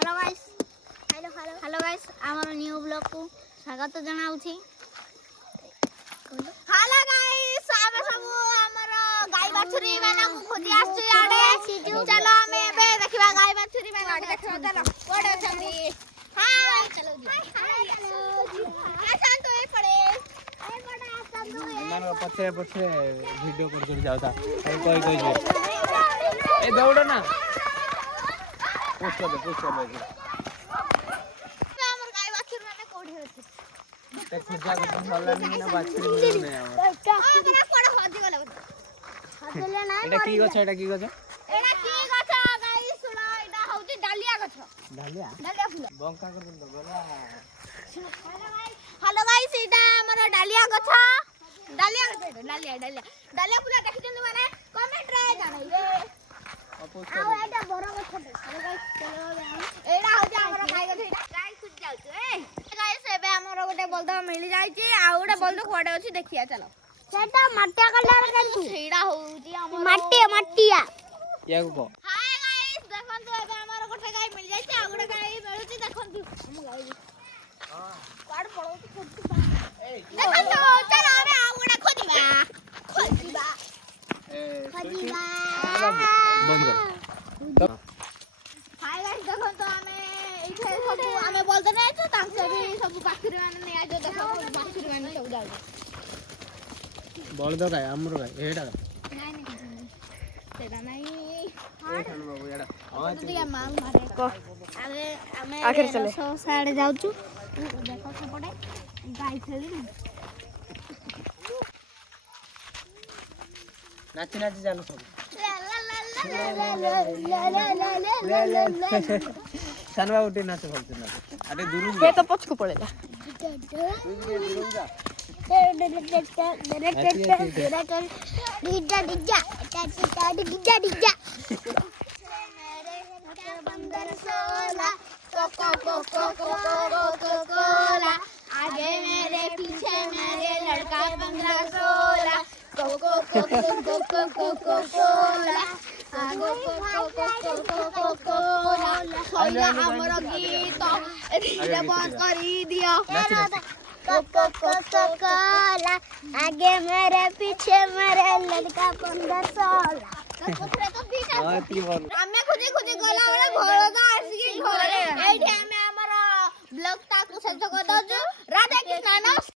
Hello guys hello guys आमर new blog को स्वागत जनाउछि। हेलो गाइस आमे सब हमर गाय बाछुरी माना को खोजी आछी आडे चलो आमे बे देखिबा गाय बाछुरी माना देखिबा चलो कोडे छंदी। हां चलो जी आसान तो ए पड़े मान पछे पछे वीडियो कर जाउता कोई जे ए दौड़ ना पुश कर दे हमर गाय बाछुरी माने कोडी होछि ते खुजा को भला नहीं ना बाछुरी मिले नहीं हमर हमरा कोड होजी गेला हजले ना एटा की गछ गाइस सुना एटा होछि डालिया गछ डालिया फुल बंका कर दो बोला। हेलो गाइस एटा हमर डालिया गछ डालिया फुल देखिछन माने कमेंट रे जानाइबे आउ एटा बड़ गछ हेलो गाइस चलो एटा होछि हमर गाय गछ एटा गाय खुज जाउछ ए गाइस एबे हमर गोटे बलद मिल जाइछि आ गोटे बलद कोडे अछि देखिया चलो सेटा मट्टिया कलर के सेडा होछि हमर मट्टिया या को हाय गाइस देखन तो एबे हमर गोटे गाय मिल जाइछि आ गोटे गाय मिलुछि देखन तू हम गाय हां काड पड़ोछि देखन तो चलो रे आ गोटे खोजिबा बंद कर हाय गाइस देखन तो हमें इथे सब हमें बोल देना है तो तांसे भी सब बाखुरी माने नै आ जो देखो बाखुरी माने सब जाउ बोल दो गाय हमर गाय एटा नहीं सेदा नहीं ए खान बाबू एटा हां तो या माल मारे को अरे हमें आखिर चले सो साड़े जाउछु देखो सेपटे गाय खेली ना नाची नाची जानो सब सान बाबू टी नाच बोलते ना अरे दूर ये तो पछ को पड़ेगा दूर जा आगे मेरे पीछे मेरे लड़का 15-16 कोको कोला हमर गीत धीरे बंद करी दियो कोको कोला आगे मेरे पीछे मेरे लड़का 15-16 हां ती बोल हमें खुदी गला वाला घोड़ा का आसी घरे एठी हमें हमर ब्लॉग ता को सब्सक्राइब कर दो राधे कृष्ण।